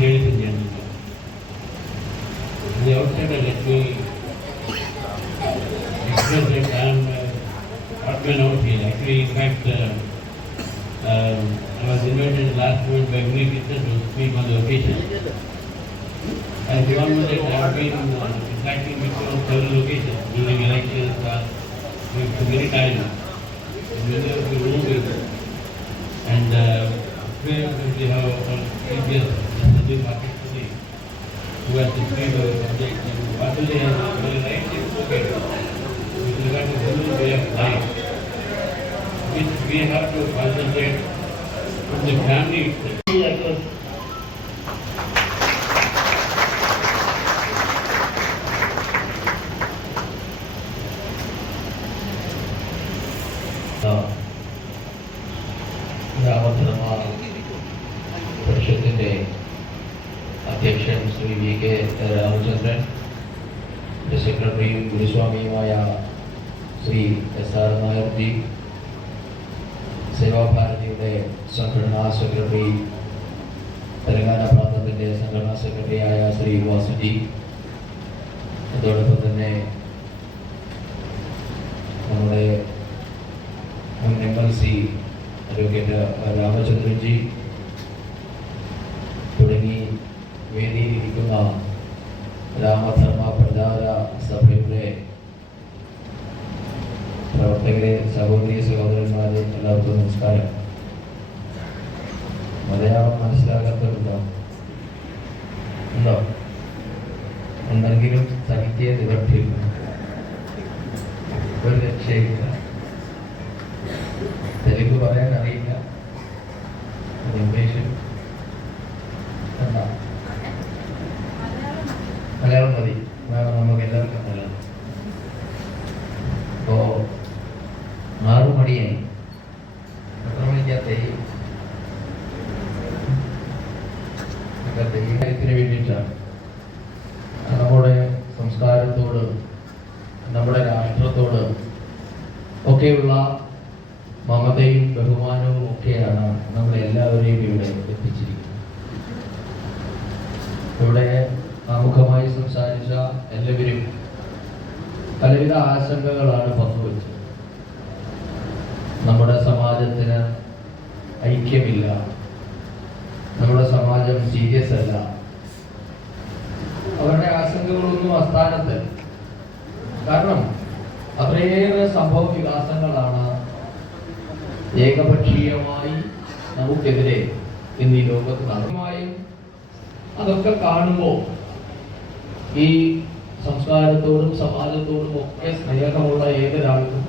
ladies and gentlemen, at the outset, let me express that I am not been out here. Actually, in fact, I was invited last month by Green Teacher to speak on the occasion. And beyond that, I have been interacting with you on several occasions during elections, many times, in many of the rooms. And we have our previous Sanjeev Patil today, who has described our subject. And Patil has very rightly spoken with regard to the whole way of life, which we have to concentrate on the family itself. രാമധർമ്മ പരിഷത്തിന്റെ അധ്യക്ഷൻ Shri V K Ramachandran, സെക്രട്ടറിയും ഗുരുസ്വാമിയുമായ Shri S R നായർജി, സേവാഭാരതിയുടെ സംഘടനാ secretary, Telangana പ്രാന്തത്തിന്റെ സംഘടനാ സെക്രട്ടറിയായ ശ്രീ വാസുജി, അതോടൊപ്പം തന്നെ നമ്മുടെ മുൻ MLC advocate രാമചന്ദ്രൻജി തുടങ്ങി വേദിയിലിരിക്കുന്ന രാമധർമ്മ പ്രചാര സഭയുടെ പ്രവർത്തകരെ, സഹോദരി സഹോദരന്മാരെ, എല്ലാവർക്കും നമസ്കാരം. മലയാളം മനസ്സിലാകാത്തവരുണ്ടോ? ഉണ്ടോ? ഉണ്ടെങ്കിലും സഹിക്കേ നിവർത്തിയില്ല, ഒരു രക്ഷയില്ല. തെലുങ്ക് പറയാൻ അറിയില്ല, ഇംഗ്ലീഷ് എന്താ, മലയാളം മതി, നമുക്ക് എല്ലാവർക്കും മലയാളം. അപ്പോ 6 മണിയായി. എത്ര മണിക്കകത്തേക്ക് കാര്യത്തിന് വേണ്ടിയിട്ടാണ് നമ്മുടെ സംസ്കാരത്തോട്, നമ്മുടെ രാഷ്ട്രത്തോട് ഒക്കെയുള്ള മമതയും ബഹുമാനവും ഒക്കെയാണ് നമ്മളെല്ലാവരെയും ഇവിടെ എത്തിച്ചിരിക്കുന്നത്. ഇവിടെ ആമുഖമായി സംസാരിച്ച എല്ലാവരും പലവിധ ആശങ്കകളാണ് പങ്കുവച്ചത്. നമ്മുടെ സമാജത്തിന് ഐക്യമില്ല, നമ്മുടെ സമാജം സീരിയസ് അല്ല. അവരുടെ ആശങ്കകളൊന്നും അസ്ഥാനത്ത്. കാരണം അത്രയേറെ സംഭവ വികാസങ്ങളാണ് ഏകപക്ഷീയമായി നമുക്കെതിരെ ഇന്ന് ഈ ലോകത്ത് നടന്നുമായും. അതൊക്കെ കാണുമ്പോൾ ഈ സംസ്കാരത്തോടും സമാജത്തോടും ഒക്കെ സ്നേഹമുള്ള ഏതൊരാൾക്കും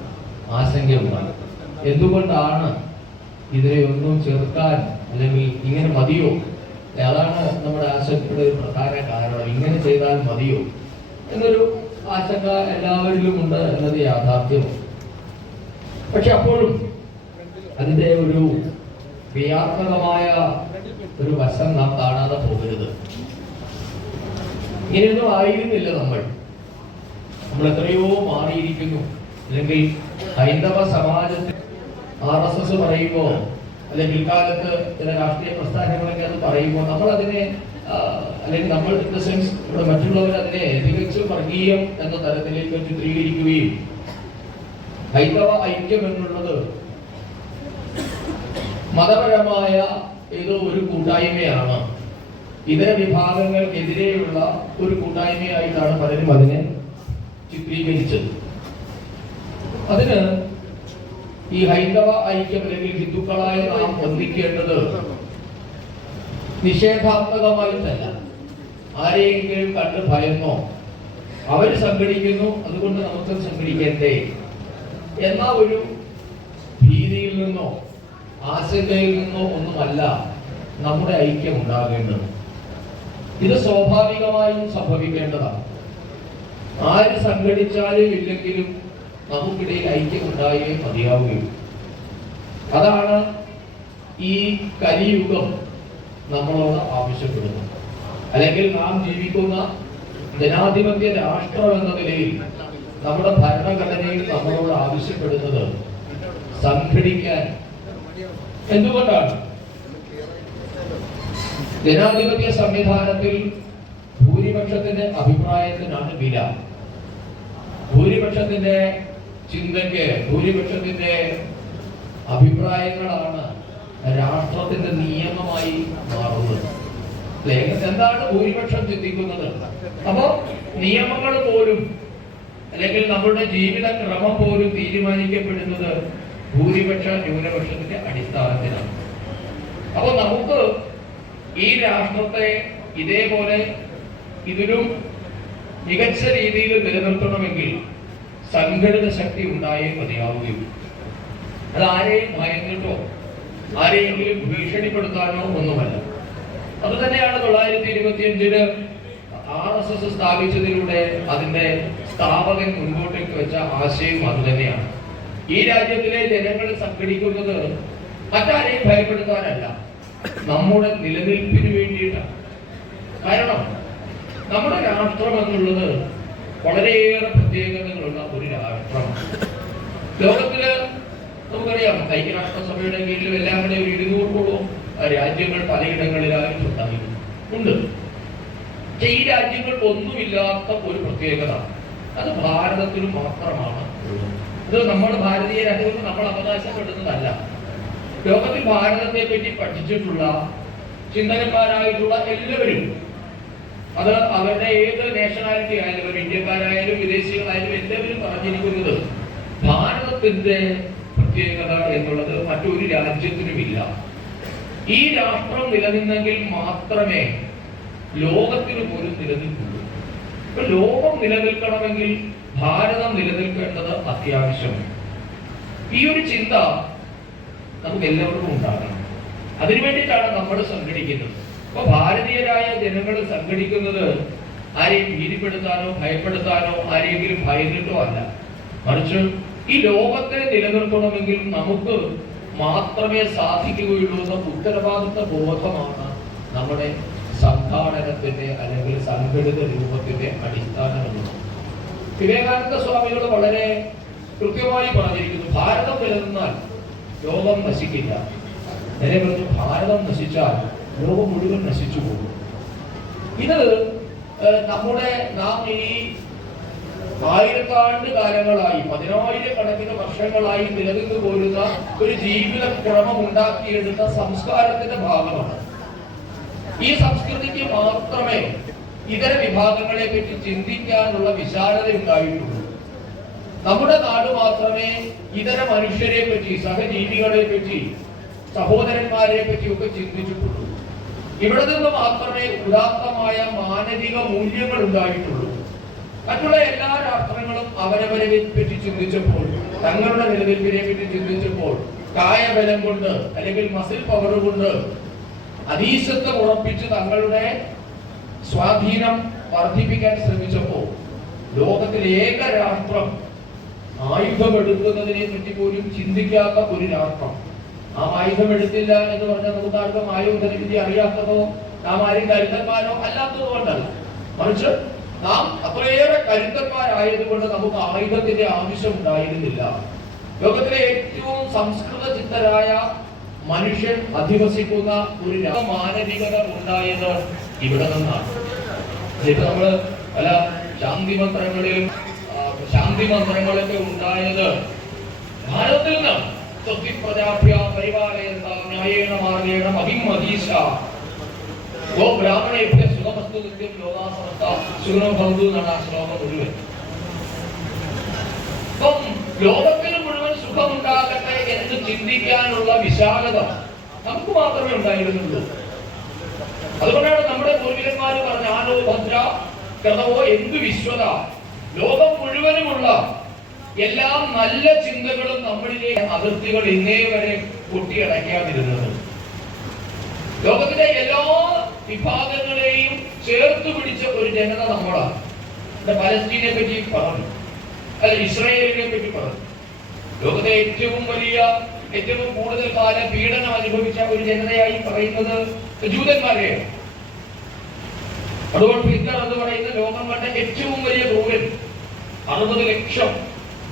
ആശങ്കയുണ്ടാകും. എന്തുകൊണ്ടാണ് ഇതിനെ ഒന്നും ചെറുക്കാൻ, അല്ലെങ്കിൽ ഇങ്ങനെ മതിയോ? അതാണ് നമ്മുടെ ആശങ്കയുടെ ഒരു പ്രധാന കാരണം. ഇങ്ങനെ ചെയ്താൽ മതിയോ എന്നൊരു ആശങ്ക എല്ലാവരിലും ഉണ്ട് എന്നത് യാഥാർത്ഥ്യമാണ്. പക്ഷെ അപ്പോഴും അതിന്റെ ഒരു ക്രിയാത്മകമായ ഒരു വശം നാം കാണാതെ പോകരുത്. ഇങ്ങനെയൊന്നും ആയിരുന്നില്ല നമ്മൾ എത്രയോ മാറിയിരിക്കുന്നു. അല്ലെങ്കിൽ ഹൈന്ദവ സമാജത്തിൽ RSS പറയുമ്പോൾ, അല്ലെങ്കിൽ പിൽക്കാലത്ത് ചില രാഷ്ട്രീയ പ്രസ്ഥാനങ്ങളൊക്കെ അത് പറയുമ്പോൾ നമ്മൾ അതിനെ, അല്ലെങ്കിൽ നമ്മൾ ഇൻ ദ സെൻസ് ഇവിടെ മറ്റുള്ളവർ അതിനെ തികച്ചും വർഗീയം എന്ന തരത്തിലേക്ക് ചിത്രീകരിക്കുകയും ഹൈന്ദവ ഐക്യം എന്നുള്ളത് മതപരമായ ഏതോ ഒരു കൂട്ടായ്മയാണ്, ഇതര വിഭാഗങ്ങൾക്കെതിരെയുള്ള ഒരു കൂട്ടായ്മയായിട്ടാണ് പലരും അതിനെ ചിത്രീകരിച്ചത്. അതിന് ഈ ഹൈന്ദവ ഐക്യം, അല്ലെങ്കിൽ ഹിന്ദുക്കളായ നാം ഒന്നിക്കേണ്ടത് നിഷേധാത്മകമായിട്ടല്ല. ആരെയെങ്കിലും കണ്ട് ഭയന്നോ, അവര് സംഘടിക്കുന്നു അതുകൊണ്ട് നമുക്ക് സംഘടിക്കണ്ടേ എന്ന ഒരു ഭീതിയിൽ നിന്നോ ആശങ്കയിൽ നിന്നോ ഒന്നുമല്ല നമ്മുടെ ഐക്യം ഉണ്ടാകേണ്ടത്. ഇത് സ്വാഭാവികമായും സംഭവിക്കേണ്ടതാണ്. ആര് സംഘടിച്ചാലും ഇല്ലെങ്കിലും നമുക്കിടയിൽ ഐക്യം ഉണ്ടായേ മതിയാവുകയും. അതാണ് ഈ കലിയുഗം നമ്മളോട് ആവശ്യപ്പെടുന്നത്. അല്ലെങ്കിൽ നാം ജീവിക്കുന്ന ജനാധിപത്യ രാഷ്ട്രം എന്ന നിലയിൽ നമ്മുടെ ഭരണഘടനയിൽ നമ്മളോട് ആവശ്യപ്പെടുന്നത് സംഘടിക്കാൻ. എന്തുകൊണ്ടാണ്? ജനാധിപത്യ സംവിധാനത്തിൽ ഭൂരിപക്ഷത്തിന്റെ അഭിപ്രായത്തിനാണ് വില. ഭൂരിപക്ഷത്തിന്റെ ചിന്തയ്ക്ക്, ഭൂരിപക്ഷത്തിന്റെ അഭിപ്രായങ്ങളാണ് രാഷ്ട്രത്തിന്റെ നിയമമായി മാറുന്നത്. എന്താണ് ഭൂരിപക്ഷം ചിന്തിക്കുന്നത്? അപ്പോ നിയമങ്ങൾ പോലും അല്ലെങ്കിൽ നമ്മുടെ ജീവിത ക്രമം പോലും തീരുമാനിക്കപ്പെടുന്നത് ഭൂരിപക്ഷ ന്യൂനപക്ഷത്തിന്റെ അടിസ്ഥാനത്തിലാണ്. അപ്പൊ നമുക്ക് ഈ രാഷ്ട്രത്തെ ഇതേപോലെ ഇതിലും മികച്ച രീതിയിൽ നിലനിർത്തണമെങ്കിൽ സംഘടിത ശക്തി ഉണ്ടായേ മതിയാവുകയുള്ളൂ. അത് ആരെയും ഭയന്നിട്ടോ ആരെയെങ്കിലും ഭീഷണിപ്പെടുത്താനോ ഒന്നുമല്ല. അത് തന്നെയാണ് 1925 RSS സ്ഥാപിച്ചതിലൂടെ അതിന്റെ സ്ഥാപകൻ മുൻപോട്ടേക്ക് വെച്ച ആശയം അത് തന്നെയാണ്. ഈ രാജ്യത്തിലെ ജനങ്ങൾ സംഘടിക്കുന്നത് മറ്റാരെയും ഭയപ്പെടുത്താനല്ല, നമ്മുടെ നിലനിൽപ്പിന് വേണ്ടിയിട്ടാണ്. കാരണം നമ്മുടെ രാഷ്ട്രം എന്നുള്ളത് വളരെയേറെ പ്രത്യേകതകളുള്ള ഒരു രാഷ്ട്രമാണ്. ലോകത്തില് നമുക്കറിയാം, ഐക്യരാഷ്ട്രസഭയുടെ കീഴിലും എല്ലാം കൂടെ ഒരു 200ഓളം രാജ്യങ്ങൾ പലയിടങ്ങളിലായി ഉണ്ട്. പക്ഷെ ഈ രാജ്യങ്ങൾക്ക് ഒന്നുമില്ലാത്ത ഒരു പ്രത്യേകത അത് ഭാരതത്തിൽ മാത്രമാണ്. ഇത് നമ്മൾ ഭാരതീയരായതുകൊണ്ട് നമ്മൾ അവകാശപ്പെടുന്നതല്ല. ലോകത്തിൽ ഭാരതത്തെ പറ്റി പഠിച്ചിട്ടുള്ള ചിന്തകന്മാരായിട്ടുള്ള എല്ലാവരും, അത് അവരുടെ ഏത് നാഷണാലിറ്റി ആയാലും, ഇന്ത്യക്കാരായാലും വിദേശികളായാലും, എല്ലാവരും പറഞ്ഞിരിക്കുന്നത് ഭാരതത്തിന്റെ പ്രത്യേകത എന്നുള്ളത് മറ്റൊരു രാജ്യത്തിനുമില്ല. ഈ രാഷ്ട്രം നിലനിന്നെങ്കിൽ മാത്രമേ ലോകത്തിന് പോലും നിലനിൽക്കുള്ളൂ. ഇപ്പൊ ലോകം നിലനിൽക്കണമെങ്കിൽ ഭാരതം നിലനിൽക്കേണ്ടത് അത്യാവശ്യമാണ്. ഈ ഒരു ചിന്ത നമുക്ക് എല്ലാവർക്കും ഉണ്ടാകണം. അതിനു വേണ്ടിയിട്ടാണ് നമ്മൾ സംഘടിക്കുന്നത്. അപ്പൊ ഭാരതീയരായ ജനങ്ങൾ സംഘടിക്കുന്നത് ആരെയും ഭീതിപ്പെടുത്താനോ ഭയപ്പെടുത്താനോ ആരെയെങ്കിലും ഭയന്നിട്ടോ അല്ല, മറിച്ച് ഈ ലോകത്തെ നിലനിർത്തണമെങ്കിൽ നമുക്ക് മാത്രമേ സാധിക്കുകയുള്ളൂ എന്ന ഉത്തരവാദിത്വ ബോധമാണ് നമ്മുടെ സംഘാടനത്തിന്റെ അല്ലെങ്കിൽ സംഘടിത രൂപത്തിന്റെ അടിസ്ഥാനമെന്നത്. വിവേകാനന്ദ സ്വാമികൾ വളരെ കൃത്യമായി പറഞ്ഞിരിക്കുന്നു, ഭാരതം നിലനിന്നാൽ ലോകം നശിക്കില്ല. നേരെ പറഞ്ഞു, ഭാരതം നശിച്ചാൽ ലോകം മുഴുവൻ നശിച്ചു പോകും. ഇത് നാം ഈ ആയിരത്താണ്ട് കാലങ്ങളായി, 10,000-കണക്കിന് വർഷങ്ങളായി നിലനിന്നു പോരുന്ന ഒരു ജീവിത ക്രമം ഉണ്ടാക്കിയെടുത്ത സംസ്കാരത്തിന്റെ ഭാഗമാണ്. ഈ സംസ്കൃതിക്ക് മാത്രമേ ഇതര വിഭാഗങ്ങളെ പറ്റി ചിന്തിക്കാനുള്ള വിശാലത ഉണ്ടായിട്ടുള്ളൂ. നമ്മുടെ നാട് മാത്രമേ ഇതര മനുഷ്യരെ പറ്റി, സഹജീവികളെ പറ്റി, സഹോദരന്മാരെ പറ്റി ഒക്കെ ചിന്തിച്ചിട്ടുള്ളൂ. ഇവിടെ നിന്ന് മാത്രമേ ഉദാത്തമായ മാനവിക മൂല്യങ്ങൾ ഉണ്ടായിട്ടുള്ളൂ. മറ്റുള്ള എല്ലാ രാഷ്ട്രങ്ങളും അവരവരെ പറ്റി ചിന്തിച്ചപ്പോൾ, തങ്ങളുടെ നിലനിൽപ്പിനെ പറ്റി ചിന്തിച്ചപ്പോൾ, കായബലം കൊണ്ട് അല്ലെങ്കിൽ മസിൽ പവർ കൊണ്ട് അധീശത്വം ഉറപ്പിച്ച് തങ്ങളുടെ സ്വാധീനം വർദ്ധിപ്പിക്കാൻ ശ്രമിച്ചപ്പോൾ ലോകത്തിലെ ഏക രാഷ്ട്രം ആയുധമെടുക്കുന്നതിനെ പറ്റി പോലും ചിന്തിക്കാത്ത ഒരു രാഷ്ട്രം. നാം ആയുധമെടുത്തില്ല എന്ന് പറഞ്ഞാൽ നമുക്ക് ആർക്കും ആയുധ വിധി അറിയാത്തതോ നാം ആരും കരുത്തന്മാരോ അല്ലാത്തത് കൊണ്ടല്ല, മറിച്ച് നാം അത്രയേറെ കരുത്തന്മാരായതുകൊണ്ട് നമുക്ക് ആയുധത്തിന്റെ ആവശ്യം ഉണ്ടായിരുന്നില്ല. ലോകത്തിലെ ഏറ്റവും സംസ്കൃത ചിത്തരായ മനുഷ്യൻ അധിവസിക്കുന്ന ഒരു മാനവികത ഉണ്ടായത് ഇവിടെ നിന്നാണ്. ഇപ്പൊ നമ്മള് പല ശാന്തി മന്ത്രങ്ങളൊക്കെ ഉണ്ടായത് ഭാരതത്തിൽ നിന്നാണ്. ലോകത്തിന് മുഴുവൻ സുഖമുണ്ടാകട്ടെ എന്ന് ചിന്തിക്കാനുള്ള വിശാലത നമുക്ക് മാത്രമേ ഉണ്ടായിരുന്നുള്ളൂ. അതുകൊണ്ടാണ് നമ്മുടെ പൂർവികന്മാർ പറഞ്ഞ ആനോ ഭദ്ര കൃതവോ എന്തു വിശ്വത, ലോകം മുഴുവനുമുള്ള എല്ലാ നല്ല ചിന്തകളും നമ്മളിലെ അതിർത്തികൾ ഇന്നേ വരെ പൊട്ടിയടയ്ക്കാതിരുന്നത്. ലോകത്തിലെ എല്ലാ വിഭാഗങ്ങളെയും ചേർത്ത് പിടിച്ച ഒരു ജനത നമ്മളാണ്. പലസ്തീനെ പറ്റി പറഞ്ഞു, അല്ല ഇസ്രായേലിനെ പറ്റി പറഞ്ഞു. ലോകത്തെ ഏറ്റവും കൂടുതൽ കാലം പീഡനം അനുഭവിച്ച ഒരു ജനതയായി പറയുന്നത് ജൂതന്മാരെയാണ്. അതുകൊണ്ട് ഹിറ്റ്ലർ എന്ന് പറയുന്ന ലോകം കണ്ട ഏറ്റവും വലിയ ക്രൂരൻ 60 ലക്ഷം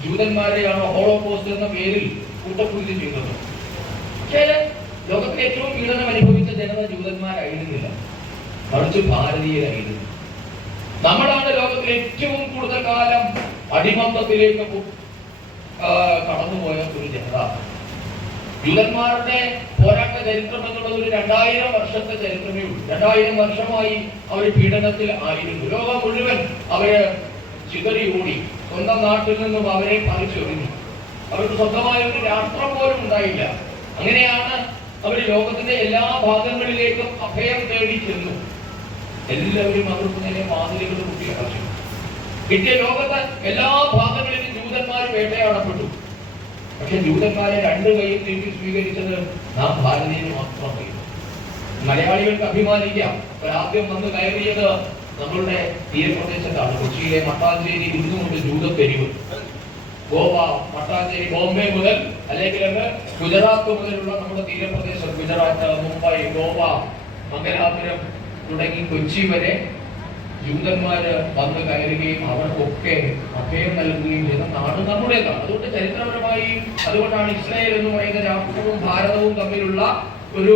ജൂതന്മാരെയാണ് ഹോളോകോസ്റ്റ് എന്ന പേരിൽ കൂട്ടക്കുരുതി ചെയ്തത്. പക്ഷേ ലോകത്തിൽ ഏറ്റവും പീഡനം അനുഭവിച്ച ജനത ജൂതന്മാരായിരുന്നില്ല, മറിച്ച് ഭാരതീയരായിരുന്നു. നമ്മളാണ് ലോകത്തിൽ ഏറ്റവും കൂടുതൽ കാലം അടിമത്തത്തിലേക്ക് കടന്നുപോയ ഒരു ജനത. ജൂതന്മാരുടെ പോരാട്ട ചരിത്രം എന്നുള്ളത് ഒരു 2000 വർഷത്തെ ചരിത്രമേ ഉള്ളൂ. 2000 വർഷമായി അവർ പീഡനത്തിൽ ആയിരുന്നു. ലോകം മുഴുവൻ അവര് ചിതറി ഓടി, സ്വന്തം നാട്ടിൽ നിന്നും അവരെ പറിച്ചൊരുങ്ങി. അവർക്ക് സ്വന്തമായ ഒരു രാഷ്ട്രം പോലും ഉണ്ടായില്ല. അങ്ങനെയാണ് അവർ ലോകത്തിന്റെ എല്ലാ ഭാഗങ്ങളിലേക്കും അഭയം തേടി ചെന്നു. എല്ലാവരും അവർക്ക് നേരെ വാതിലുകൾ കുട്ടി അടച്ചു. കിട്ടിയ ലോകത്ത് എല്ലാ ഭാഗങ്ങളിലും ജൂതന്മാർ വേട്ടയാടപ്പെട്ടു. പക്ഷെ ജൂതന്മാരെ 2 കൈയിൽ നീട്ടി സ്വീകരിച്ചത് നാം ഭാരതീയർ മാത്രമേ. മലയാളികൾക്ക് അഭിമാനിക്കാം. ആദ്യം വന്ന് കയറിയത് നമ്മളുടെ തീരപ്രദേശത്താണ്. കൊച്ചിയിലെ മട്ടാഞ്ചേരി ഇന്നുകൊണ്ട് ജൂതത്തെരിവ്. ഗോവ, മട്ടാഞ്ചേരി, ബോംബെ മുതൽ അല്ലെങ്കിൽ ഗുജറാത്ത് മുതലുള്ള നമ്മുടെ തീരപ്രദേശം, ഗുജറാത്ത്, മുംബൈ, ഗോവ, മംഗലാപുരം തുടങ്ങി കൊച്ചി വരെ ജൂതന്മാര് വന്ന് കയറുകയും അവർക്കൊക്കെ അഭയം നൽകുകയും ചെയ്ത നാട് നമ്മുടേതാണ്. അതുകൊണ്ട് ചരിത്രപരമായി അതുകൊണ്ടാണ് ഇസ്രായേൽ എന്ന് പറയുന്ന രാഷ്ട്രവും ഭാരതവും തമ്മിലുള്ള ഒരു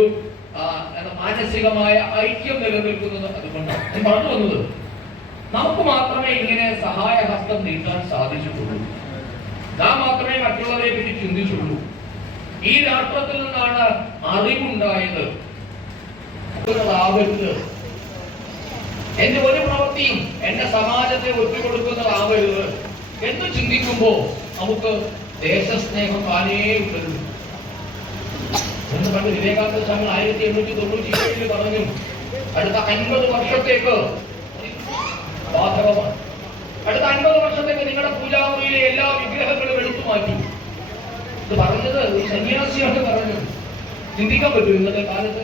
മാനസികമായ ഐക്യം നിലനിൽക്കുന്നത്. അതുകൊണ്ടാണ് ഞാൻ പറഞ്ഞു വന്നത്, നമുക്ക് മാത്രമേ ഇങ്ങനെ സഹായഹസ്തം നീട്ടാൻ സാധിച്ചിട്ടുള്ളൂ. നാം മാത്രമേ മറ്റുള്ളവരെ പറ്റി ചിന്തിച്ചുള്ളൂ. ഈ രാഷ്ട്രത്തിൽ നിന്നാണ് അറിവുണ്ടായത്. എന്റെ ഒരു പ്രവൃത്തിയും എന്റെ സമാജത്തെ ഒറ്റുകൊടുക്കുന്നതാവരുത് എന്ന് ചിന്തിക്കുമ്പോ നമുക്ക് ദേശസ്നേഹം താനേ ഉണ്ടല്ലോ. എന്ന് പണ്ട് വിവേകാനന്ദ സ്വാമി 1897 പറഞ്ഞു, അടുത്ത 50 വർഷത്തേക്ക് ബാധകമാണ്. അടുത്ത 50 വർഷത്തേക്ക് നിങ്ങളുടെ പൂജാമുറിയിലെ എല്ലാ വിഗ്രഹങ്ങളും എടുത്തു മാറ്റി. ഇത് പറഞ്ഞത് ഒരു സന്യാസിയാണ് പറഞ്ഞത്. ചിന്തിക്കാൻ പറ്റും ഇന്നത്തെ കാലത്ത്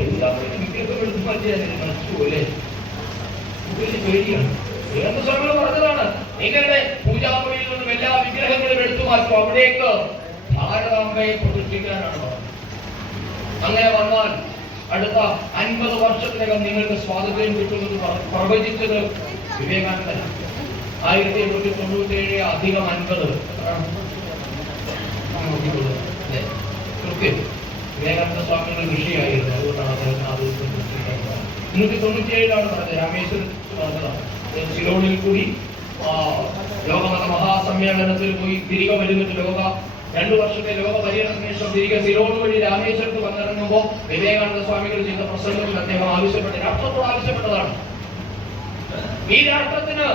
പൂജാമുറിയിലെ വിഗ്രഹം എടുത്തു മാറ്റിയാൽ മനസ്സിലെ പേടിയാണ്. സ്വാമികൾ പറഞ്ഞതാണ്, നിങ്ങളുടെ പൂജാമുറിയിൽ നിന്നും എല്ലാ വിഗ്രഹങ്ങളും എടുത്തു മാറ്റും, അവിടേക്ക് ഭാരതാംബയെ പ്രതിഷ്ഠിക്കാനാണ് പറഞ്ഞത്. അങ്ങനെ വന്നാൽ അടുത്ത 50 വർഷത്തിനകം നിങ്ങൾക്ക് സ്വാതന്ത്ര്യം കിട്ടുന്നത് പ്രവചിച്ചത് വിവേകാനന്ദനാണ്. 1897 അധികം 50 കൃത്യം. വിവേകാനന്ദ സ്വാമിയുടെ ഋഷിയായിരുന്നു. അതുകൊണ്ടാണ് അദ്ദേഹത്തിന് 1897 പറഞ്ഞത്. രാമേശ്വരം പറഞ്ഞതാണ്. സിലോണിൽ കൂടി ലോകമത മഹാസമ്മേളനത്തിൽ പോയി തിരികെ വരുന്നിട്ട് 2 വർഷത്തെ ലോക പര്യടനത്തിന് ശേഷം തിരികെ സിലോൺ വഴി രാമേശ്വരത്ത് വന്നിറങ്ങുമ്പോൾ വിവേകാനന്ദ സ്വാമികൾ ചെയ്ത പ്രസംഗത്തിൽ അദ്ദേഹം രാഷ്ട്രത്തോട് ആവശ്യപ്പെട്ടതാണ്, ഈ രാഷ്ട്രത്തിന്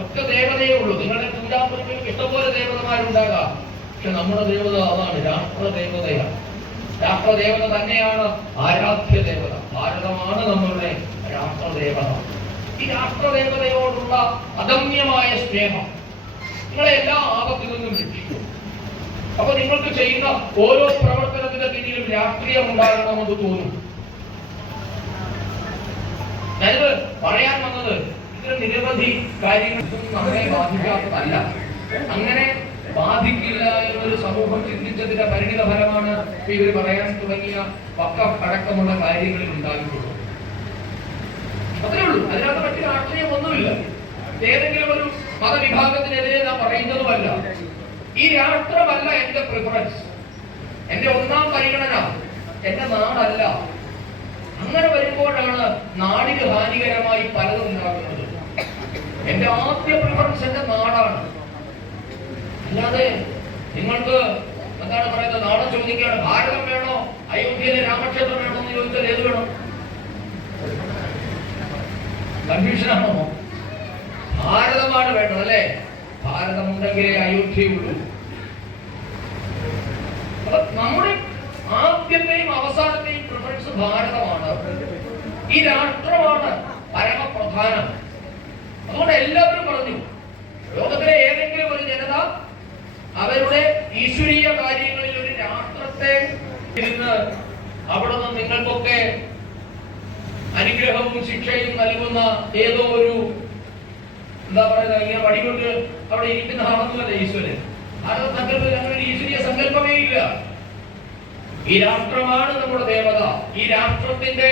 ഒറ്റ ദേവതയേ ഉള്ളൂ. നിങ്ങളുടെ പൂജാമുറിക്ക് ഇഷ്ടംപോലെ ദേവതമാരുണ്ടാകാം, പക്ഷെ നമ്മുടെ ദേവത അതാണ്, രാഷ്ട്രദേവതയാണ്. രാഷ്ട്രദേവത തന്നെയാണ് ആരാധ്യ ദേവത. ഭാരതമാണ് നമ്മളുടെ രാഷ്ട്രദേവത. ഈ രാഷ്ട്രദേവതയോടുള്ള അദമ്യമായ സ്നേഹം നിങ്ങളെ എല്ലാ ആപത്തിൽ നിന്നും രക്ഷിക്കും. അപ്പൊ നിങ്ങൾക്ക് ചെയ്യുന്ന ഓരോ പ്രവർത്തനത്തിന്റെ പിന്നിലും രാഷ്ട്രീയം ഉണ്ടാകണമെന്ന് തോന്നും. ഞാനിത് പറയാൻ വന്നത് ഇതിന് നിരവധി കാര്യങ്ങൾ നമ്മളെ ബാധിക്കാത്തതല്ല. അങ്ങനെ ബാധിക്കില്ല എന്നൊരു സമൂഹം ചിന്തിച്ചതിന്റെ പരിണിത ഫലമാണ് ഇവർ പറയാൻ തുടങ്ങിയ വഖഫ് അടക്കമുള്ള കാര്യങ്ങളിൽ ഉണ്ടായിട്ടുള്ളത്. അത്രേ ഉള്ളൂ. അതിനകത്ത് മറ്റു രാഷ്ട്രീയം ഒന്നുമില്ല. ഏതെങ്കിലും ഒരു മതവിഭാഗത്തിനെതിരെ നാം പറയുന്നതുമല്ല. ഈ രാഷ്ട്രമല്ല എന്റെ പ്രിഫറൻസ്, എന്റെ ഒന്നാം പരിഗണന എന്റെ നാടല്ല. അങ്ങനെ വരുമ്പോഴാണ് നാടിന് ഹാനികരമായി പലതും ഉണ്ടാകുന്നത്. എന്റെ ആദ്യ പ്രിഫറൻസ് എന്റെ നാടാണ്. അല്ലാതെ നിങ്ങൾക്ക് എന്താണ് പറയുന്നത്, നാളെ ചോദിക്കുകയാണ് ഭാരതം വേണോ അയോധ്യയിലെ രാമക്ഷേത്രം വേണോ എന്ന് ചോദിച്ചാൽ ഏത് വേണം? കൺഫ്യൂഷനാണോ? ഭാരതമാണ് വേണ്ടത് അല്ലേ? ഭാരതം ഉണ്ടെങ്കിലേ അയോധ്യയുള്ളൂ. അപ്പൊ നമ്മുടെ ആദ്യത്തെയും അവസാനത്തെയും പ്രിഫറൻസ് ഭാരതമാണ്. ഈ രാഷ്ട്രമാണ് പരമപ്രധാനം. അതുകൊണ്ട് എല്ലാവരും പറഞ്ഞു, ലോകത്തിലെ ഏതെങ്കിലും ഒരു ജനത അവരുടെ ഈശ്വരീയ കാര്യങ്ങളിൽ ഒരു രാഷ്ട്രത്തെ ഇരുന്ന് അവിടെ നിന്ന് നിങ്ങൾക്കൊക്കെ അനുഗ്രഹവും ശിക്ഷയും നൽകുന്ന ഏതോ ഒരു എന്താ പറയുക ഇങ്ങനെ വടികൊണ്ട് അവിടെ ഇരിക്കുന്ന ആണെന്നല്ല ഈശ്വരൻ. ഭാരത സങ്കല്പത്തിൽ അങ്ങനെ ഒരു ഈശ്വരീയ സങ്കല്പമേ ഇല്ല. ഈ രാഷ്ട്രമാണ് നമ്മുടെ ദേവത. ഈ രാഷ്ട്രത്തിന്റെ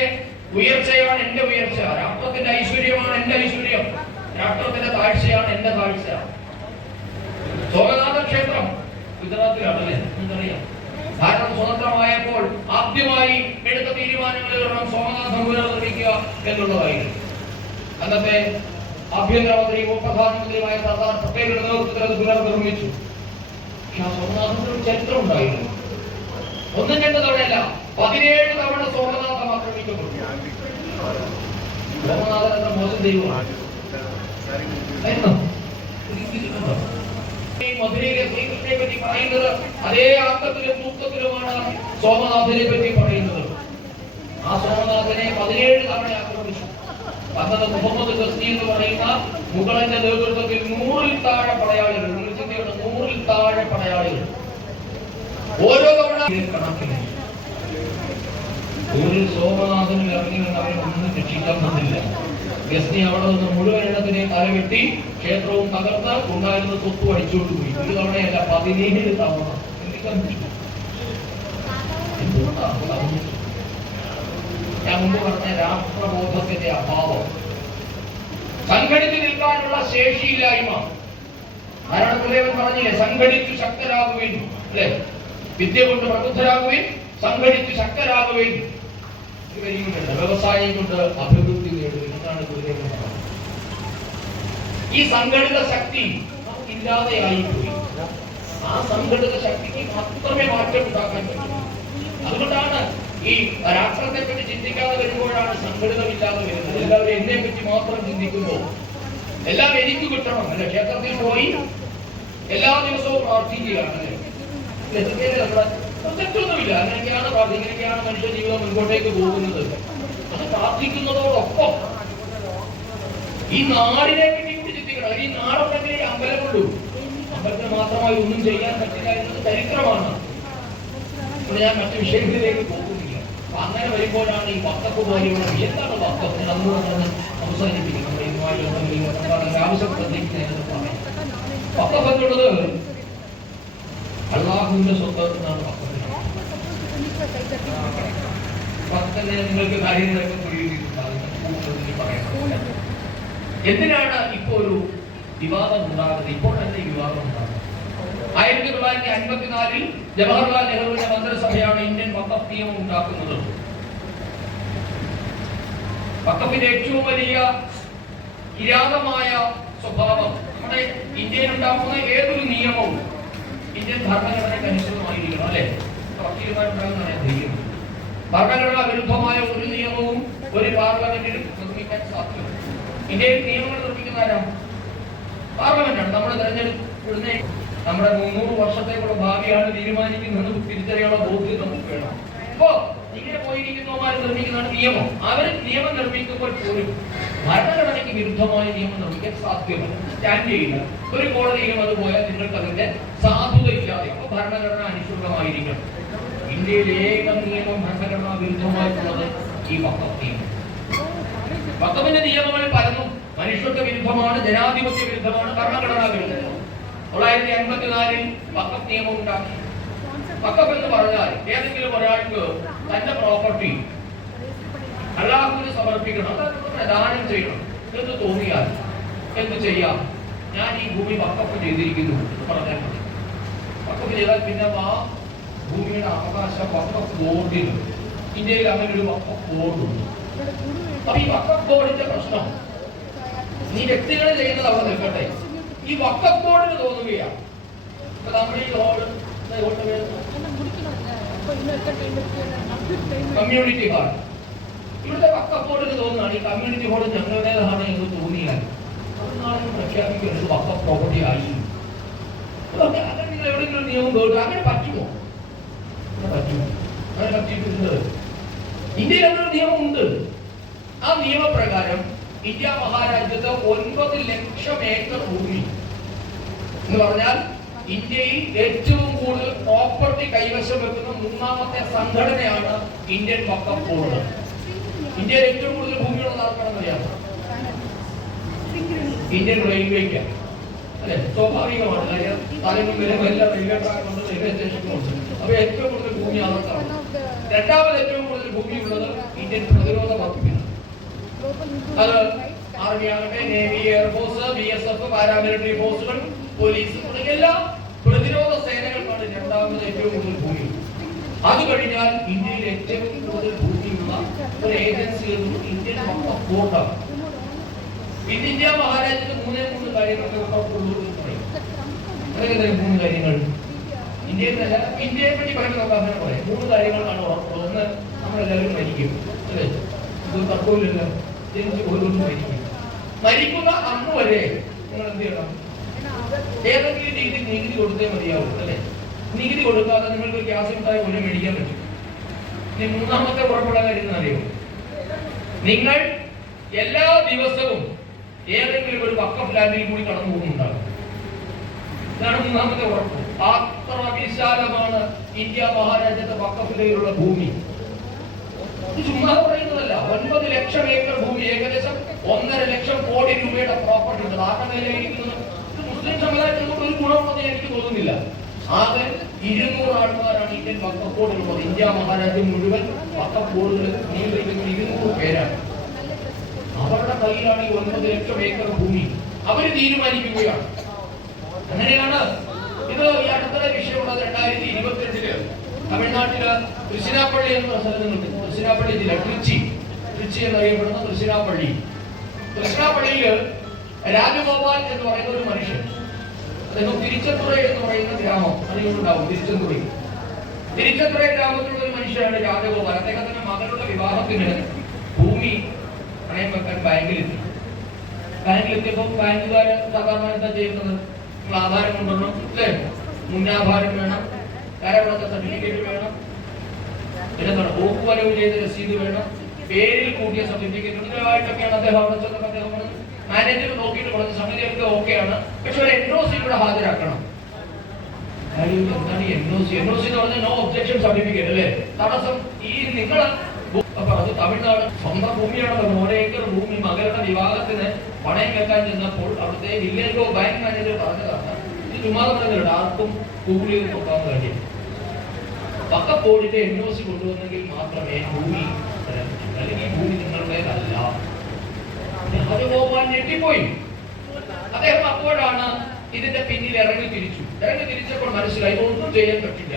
ഉയർച്ചയാണ് എന്റെ ഉയർച്ച. രാഷ്ട്രത്തിന്റെ ഐശ്വര്യമാണ് എന്റെ കാഴ്ച. സോമനാഥ ക്ഷേത്രം ഗുജറാത്തിലാണല്ലേ, നിങ്ങൾക്കറിയാം. ഭാരതം സ്വതന്ത്രമായപ്പോൾ ആദ്യമായി എടുത്ത തീരുമാനങ്ങളിൽ ഒരെണ്ണം സോമനാഥം പുനർനിർമ്മിക്കുക എന്നുള്ളതായിരുന്നു. അന്നത്തെ ആഭ്യന്തരമന്ത്രിയും ഉപപ്രധാനമന്ത്രിയുമായ സർദാർ പട്ടേലിന്റെ നേതൃത്വത്തിൽ അത് പുനർനിർമ്മിച്ചു. പക്ഷെ ആ സോമനാഥത്തിന് ഒരു ചരിത്രം ഉണ്ടായിരുന്നു. ഒന്നും രണ്ട് തവണയല്ല, 17 തവണ സോമനാഥം ആക്രമിക്കപ്പെട്ടു. സോമനാഥൻ എന്ന മോശം ദൈവമാണ്. മധുരയിലെ ശ്രീകൃഷ്ണനെ പറ്റി പറയുന്നത് അതേ അർത്ഥത്തിലും തൂക്കത്തിലുമാണ് സോമനാഥനെ പറ്റി പറയുന്നത്. ആ സോമനാഥനെ 17 തവണ ആക്രമിച്ചു. അന്നത് മുഹമ്മദ് ഗസ്നി എന്ന് പറയുന്ന മുഗളന്റെ നേതൃത്വത്തിൽ 100-ൽ താഴെ പടയാളികൾ, 100-ൽ താഴെ പടയാളികൾ ഓരോ തവണ കണക്കിന് ഒരു സോമനാഥനിൽ ഇറങ്ങി വന്ന് അവരെ ഒന്നും രക്ഷിക്കാൻ പറ്റില്ല. ഗസ്നി അവിടെ നിന്ന് മുഴുവൻ എണ്ണത്തിനെ തലവെട്ടി ക്ഷേത്രവും തകർത്ത് ഉണ്ടായിരുന്ന സ്വത്ത് അടിച്ചുകൊണ്ട് പോയി. ഒരു തവണയല്ല, 17 തവണ. ഞാൻ മുമ്പ് പറഞ്ഞ രാഷ്ട്രബോധത്തിന്റെ അഭാവം, സംഘടിച്ചു നിൽക്കാനുള്ള ശേഷിയില്ലായ്മ. നാരായണഗുരുദേവൻ പറഞ്ഞില്ലേ, സംഘടിച്ചു ശക്തരാകുവിൻ, അല്ലെ? വിദ്യ കൊണ്ട് പ്രബുദ്ധരാകുവിൻ, സംഘടിച്ചു ശക്തരാകുവിൻ. വ്യവസായം കൊണ്ട് അഭിവൃദ്ധി നേടുവിൻ എന്നാണ് ഗുരുദേവൻ പറഞ്ഞത്. ഈ സംഘടിത ശക്തി ഇല്ലാതെയായിപ്പോയി. ആ സംഘടിത ശക്തിക്ക് മാത്രമേ മാറ്റം ഉണ്ടാക്കാൻ പറ്റൂ. അതുകൊണ്ടാണ് ഈ രാഷ്ട്രത്തെ പറ്റി ചിന്തിക്കാതെ വരുമ്പോഴാണ് സംഘടിതമില്ലാതെ വരുന്നത്. എല്ലാവരും എന്നെ പറ്റി മാത്രം ചിന്തിക്കുമ്പോൾ എല്ലാം എനിക്ക് കിട്ടണം, അല്ലെ? ക്ഷേത്രത്തിൽ പോയി എല്ലാ ദിവസവും പ്രാർത്ഥിക്കുകയാണ്, തെറ്റൊന്നുമില്ല. അങ്ങനെയൊക്കെയാണ് ഇങ്ങനെയൊക്കെയാണ് മനുഷ്യ ജീവിതം മുൻപോട്ടേക്ക് പോകുന്നത്. അത് പ്രാർത്ഥിക്കുന്നതോടൊപ്പം ഈ നാടിനെ പറ്റി കൂടി ചിന്തിക്കണം. ഈ നാടുണ്ടെങ്കിൽ ഈ അമ്പലമുള്ളൂ. അമ്പലത്തിന് മാത്രമായി ഒന്നും ചെയ്യാൻ പറ്റില്ല എന്നത് ചരിത്രമാണ്. ഞാൻ മറ്റു വിഷയങ്ങളിലേക്ക് പോകുന്നില്ല. അപ്പൊ അങ്ങനെ വരുമ്പോഴാണ് ഈ വഖഫ് പോലെയുള്ള എന്താണ് വഖഫ് അന്ന് അവസാനിപ്പിക്കുന്നത്. നമ്മുടെ ഇതുമായി ആവശ്യം ശ്രദ്ധിക്കുന്നതിന് പറയാം. വഖഫ് എന്നുള്ളത് അള്ളാഹുവിന്റെ സ്വത്ത് എന്നാണ് വഖഫ്. വഖഫിനെ നിങ്ങൾക്ക് കാര്യങ്ങളൊക്കെ പറയുന്നത്. എന്തിനാണ് ഇപ്പോ ഒരു വിവാദം ഉണ്ടാകുന്നത്? ഇപ്പോൾ തന്നെ വിവാദം ഉണ്ടാകുന്നത് 1954-ൽ ജവഹർലാൽ നെഹ്റുവിന്റെ മന്ത്രിസഭയാണ് ഇന്ത്യൻ വഖഫ് നിയമം ഉണ്ടാക്കുന്നത്. വഖഫിന്റെ ഏറ്റവും വലിയ കിരാതമായ സ്വഭാവം, നമ്മുടെ ഇന്ത്യയിൽ ഉണ്ടാകുന്ന ഏതൊരു നിയമവും ഇന്ത്യൻ ഭരണഘടനയ്ക്ക് അനുസൃതമായിരിക്കണം, അല്ലെ? ഭരണഘടനാ വിരുദ്ധമായ ഒരു നിയമവും ഒരു പാർലമെന്റിലും നിർമ്മിക്കാൻ സാധ്യമല്ല. ഇന്ത്യയിൽ നിയമങ്ങൾ നിർമ്മിക്കുന്ന ആരാണ്? പാർലമെന്റാണ്. നമ്മൾ തെരഞ്ഞെടുക്കുന്ന നമ്മുടെ 300 വർഷത്തേക്കുള്ള ഭാവിയാണ് തീരുമാനിക്കുന്നത്. തിരിച്ചറിയാനുള്ള ബോധ്യം നമുക്ക് വേണം. അപ്പോ ഇങ്ങനെ പോയിരിക്കുന്നവന്മാർ നിർമ്മിക്കുന്നതാണ് നിയമം. അവർ നിയമം നിർമ്മിക്കുമ്പോൾ പോലും ഭരണഘടനയ്ക്ക് വിരുദ്ധമായ നിയമം നിർമ്മിക്കാൻ സാധ്യമല്ല, സ്റ്റാൻഡ് ചെയ്യില്ല. ഒരു കോടതിയിലും അത് പോയാൽ നിങ്ങൾക്ക് അതിന്റെ സാധുത ഇല്ലാതെ. അപ്പൊ ഭരണഘടന അനുസൃതമായിരിക്കണം. ഇന്ത്യയിൽ ഏക നിയമം ഭരണഘടനാ വിരുദ്ധമായിട്ടുള്ളത് ഈ വഖഫ് നിയമം. വഖഫിന്റെ നിയമങ്ങൾ പലതും മനുഷ്യത്വ വിരുദ്ധമാണ്, ജനാധിപത്യ വിരുദ്ധമാണ്, ഭരണഘടനാ വിരുദ്ധമാണ്. 1954-ൽ വഖഫ് നിയമം ഉണ്ടാക്കി. വഖഫ് എന്ന് പറഞ്ഞാൽ ഏതെങ്കിലും ഒരാൾക്ക് തന്റെ പ്രോപ്പർട്ടി അല്ലാഹുവിന് സമർപ്പിക്കണം, ദാനം ചെയ്യണം എന്ന് തോന്നിയാൽ എന്ത് ചെയ്യാം? ഞാൻ ഈ ഭൂമി വഖഫ് ചെയ്തിരിക്കുന്നു പറഞ്ഞാൽ മതി. വഖഫ് ചെയ്താൽ പിന്നെ ആ ഭൂമിയുടെ അവകാശം വഖഫ് ബോർഡിന്, ഇന്ത്യയിൽ അങ്ങനെ ഒരു വഖഫ് ബോർഡുണ്ട്. അപ്പൊ ഈ വഖഫ് ബോർഡിന്റെ പ്രശ്നം ഈ വ്യക്തികൾ ചെയ്യുന്നത് അവിടെ നിൽക്കട്ടെ, ഈ വഖഫ് ബോർഡിന് തോന്നുകയാണ്. ഇപ്പൊ നമ്മുടെ ഈ കമ്മ്യൂണിറ്റി ഹാൾ, ഇവിടുത്തെ വഖഫ് ബോർഡിന് തോന്നുന്നതാണ് ഈ കമ്മ്യൂണിറ്റി ഹാൾ ഞങ്ങളുടേതാണ് എന്ന് തോന്നിയാൽ നാളെ പ്രഖ്യാപിക്കുന്നത് വഖഫ് പ്രോപ്പർട്ടി ആയി. അങ്ങനെ നിങ്ങൾ എവിടെയെങ്കിലും നിയമം കേട്ടു? അങ്ങനെ പറ്റുമോ? പറ്റുമോ? അങ്ങനെ പറ്റിയിട്ടുണ്ട്. ഇന്ത്യയിൽ അങ്ങനെ നിയമമുണ്ട്. ആ നിയമപ്രകാരം ഇന്ത്യ മഹാരാജ്യത്ത് 9 ലക്ഷം ഏക്കർ ഭൂമി എന്ന് പറഞ്ഞാൽ ഇന്ത്യയിൽ ഏറ്റവും കൂടുതൽ പ്രോപ്പർട്ടി കൈവശം വെക്കുന്ന 3ാമത്തെ സംഘടനയാണ് ഇന്ത്യൻ വഖഫ് ബോർഡ്. ഇന്ത്യയിൽ ഏറ്റവും കൂടുതൽ ഭൂമിയുള്ള ആൾക്കാരെന്ന് അറിയാം, ഇന്ത്യൻ റെയിൽവേക്ക്, അല്ലെ? സ്വാഭാവികമാണ്. കാര്യം എല്ലാ റെയിൽവേ ട്രാക്കുണ്ട്, റെയിൽവേ സ്റ്റേഷനുണ്ട്. അപ്പൊ ഏറ്റവും കൂടുതൽ ഭൂമി അവർക്കാണ്. രണ്ടാമത് ഏറ്റവും കൂടുതൽ ഭൂമി ഉള്ളത് ഇന്ത്യൻ പ്രതിരോധ വകുപ്പിനാണ്. അത് ആർമി ആകട്ടെ, നേവി, എയർഫോഴ്സ്, BSF, പാരാമിലിറ്ററി ഫോഴ്സുകൾ, പോലീസ് തുടങ്ങിയ എല്ലാ പ്രതിരോധ സേനകൾക്കാണ് രണ്ടാമത് ഏറ്റവും കൂടുതൽ ഭൂമി. അത് കഴിഞ്ഞാൽ ഇന്ത്യയിൽ ഏറ്റവും കൂടുതൽ ഭൂമിയുള്ള ഒരു ഏജൻസി ഇന്ത്യൻ വഖഫ് ബോർഡാണ്. പിന്നെ ഇന്ത്യ മഹാരാജ്യത്ത് മൂന്ന് കാര്യങ്ങൾക്ക് മൂന്ന് കാര്യങ്ങൾ ഇന്ത്യയെ പറ്റി പറയുമ്പോൾ നമുക്ക് അങ്ങനെ പറയാം. മൂന്ന് കാര്യങ്ങളാണ് ഉറപ്പുള്ളത്. ഒന്ന്, നമ്മളെല്ലാവരും മരിക്കും, അല്ലേ? ഇത് തർക്കമില്ലല്ലോ. ജനിച്ച് ഓരോന്നും മരിക്കും. മരിക്കുന്ന അന്ന് വരെ നിങ്ങൾ എന്ത് ചെയ്യണം? ഏതെങ്കിലും രീതിയിൽ നികുതി കൊടുത്തേ മതിയാവും, അല്ലേ? നികുതി കൊടുക്കാതെ നിങ്ങൾക്ക് ഗ്യാസ് മിഠായി പോലും മേടിക്കാൻ പറ്റും. ഇനി മൂന്നാമത്തെ ഉറപ്പുള്ള കാര്യം അറിയോ? നിങ്ങൾ എല്ലാ ദിവസവും ഏതെങ്കിലും ഒരു വഖഫ് ലാൻഡിൽ കൂടി കടന്നു പോകുന്നുണ്ടാകും. ഇതാണ് മൂന്നാമത്തെ ഉറപ്പ്. അത്ര വിശാലമാണ് ഇന്ത്യ മഹാരാജ്യത്തെ വഖഫിലുള്ള ഭൂമി. ചുമ്മാ പറയുന്നതല്ല. 9 ലക്ഷം ഏക്കർ ഭൂമി, ഏകദേശം 1.5 ലക്ഷം കോടി രൂപയുടെ പ്രോപ്പർട്ടി ഉണ്ട്. ആരുടെ നിലയിരിക്കുന്നത്? മുസ്ലിം സമുദായത്തിൽ ഒരു ഗുണമുണ്ടെന്ന് എനിക്ക് തോന്നുന്നില്ല. ആകെ 200 ആൾക്കാരാണ് ഇന്ത്യൻ വഖഫ് ബോർഡിലുള്ളത്. ഇന്ത്യ മഹാരാജ്യം മുഴുവൻ വഖഫ് ബോർഡുകൾ നിയന്ത്രിക്കുന്ന 200 പേരാണ്. അവരുടെ കയ്യിലാണ് ഈ 9 ലക്ഷം ഏക്കർ ഭൂമി. അവര് തീരുമാനിക്കുകയാണ്. അങ്ങനെയാണ് ഇത് ഈ അടുത്ത വിഷയമുള്ളത്. 2022 തമിഴ്നാട്ടില് തൃശ്ശിനാപ്പള്ളി എന്ന സ്ഥലത്തുണ്ട്. തൃശ്ശിനാപ്പള്ളി ജില്ല, ട്രിച്ചി എന്നറിയപ്പെടുന്ന തൃശ്ശിനാപ്പള്ളിയില് രാജഗോപാൽ എന്ന് പറയുന്ന ഒരു മനുഷ്യൻ, അദ്ദേഹം തിരുച്ചെത്തുറ എന്ന് പറയുന്ന ഗ്രാമം അറിയുന്നുണ്ടാവും. തിരുച്ചെത്തുറ ഗ്രാമത്തിലുള്ള ഒരു മനുഷ്യനാണ് രാജഗോപാൽ. അദ്ദേഹത്തിന്റെ മകളുടെ വിവാഹത്തിന് ഭൂമി പണയം വെക്കാൻ ബാങ്കിലെത്തിയപ്പോൾ ബാങ്കുകാര് സാധാരണ എന്താ ചെയ്യുന്നത്? നിങ്ങൾ ആധാരം കൊണ്ടുവരണം, അല്ലേ? മുന്നാധാരം വേണം, കരവടച്ച സർട്ടിഫിക്കറ്റ് വേണം, പിന്നെ ഓക്കുവരവ് ചെയ്ത രസീത് വേണം, പേരിൽ കൂട്ടിയ സർട്ടിഫിക്കറ്റ്. ഇതിനായിട്ടൊക്കെയാണ് അദ്ദേഹം അവിടെ ചെന്നപ്പോൾ അദ്ദേഹം മാനേജർ നോക്കിയിട്ട് പറഞ്ഞ സമിതിയൊക്കെ ഓക്കെയാണ്, പക്ഷെ ഒരു NOC ഇവിടെ ഹാജരാക്കണം. എന്താണ് NOC? NOC എന്ന് പറഞ്ഞാൽ നോ ഒബ്ജക്ഷൻ സർട്ടിഫിക്കറ്റ്, അല്ലേ? തടസ്സം ഈ നിങ്ങൾ അപ്പൊ അത് തമിഴ്നാട് സ്വന്തം ഭൂമിയാണല്ലോ. 1 ഏക്കർ ഭൂമി മകളുടെ വിവാഹത്തിന് പണയം വെക്കാൻ ചെന്നപ്പോൾ അവിടുത്തെ വില്ലേജോ ബാങ്ക് മാനേജർ പറഞ്ഞതാണ്, ഇത് ചുമ്മാതെ പറഞ്ഞില്ല, ആർക്കും ഗൂഗിൾ ചെയ്ത് നോക്കാൻ വേണ്ടി വഖഫ് ബോർഡിന്റെ NOC കൊണ്ടുവന്നെങ്കിൽ മാത്രമേ ഭൂമി തരാൻ പറ്റൂ, അല്ലെങ്കിൽ ഈ ഭൂമി നിങ്ങളുടേതല്ല. രാജഗോപാൽ ഞെട്ടിപ്പോയി. അദ്ദേഹം അപ്പോഴാണ് ഇതിന്റെ പിന്നിൽ ഇറങ്ങി തിരിച്ചപ്പോൾ മനസ്സിലായി ഒന്നും ചെയ്യാൻ പറ്റില്ല.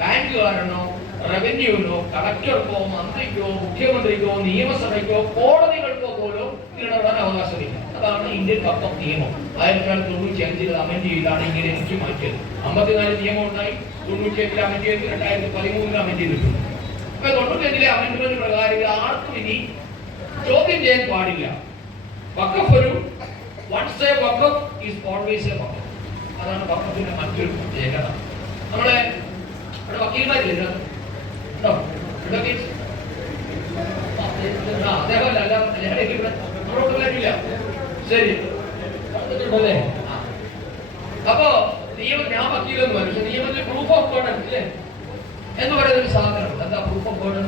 ബാങ്കുകാരനോ റവന്യൂവിനോ കളക്ടർക്കോ മന്ത്രിക്കോ മുഖ്യമന്ത്രിക്കോ നിയമസഭയ്ക്കോ കോടതികൾക്കോ പോലും ഇടപെടാൻ അവകാശമില്ല. അതാണ് ഇന്ത്യൻ വഖഫ് നിയമം. 1995 അമെൻഡ് ചെയ്താണ് ഇങ്ങനെ എനിക്ക് മാറ്റിയത്. 54 നിയമം ഉണ്ടായി, 98 അമെൻഡ് ചെയ്ത് 2013 അമെൻഡ് ചെയ്തിട്ടുണ്ട്. അപ്പൊ 95 അമെൻഡ്മെന്റ് പ്രകാരം ആർക്കും ഇനി ചോദ്യം ചെയ്യാൻ പാടില്ല. വഖഫ് ഒരു once a Waqf is always a വഖഫ്. അതാണ് വഖഫിന്റെ മറ്റൊരു പ്രത്യേകത. നമ്മളെ ഇവിടെ വക്കീൽമാരില്ല, ശരി. അപ്പോ ഞാൻ വക്കീലെന്ന് പറഞ്ഞു. നിയമത്തിൽ പ്രൂഫ് ഓഫ് ബേർഡൻ ഇല്ലേ എന്ന് പറയുന്ന ഒരു സാധനം. എന്താ പ്രൂഫ് ഓഫ് ബേർഡൻ?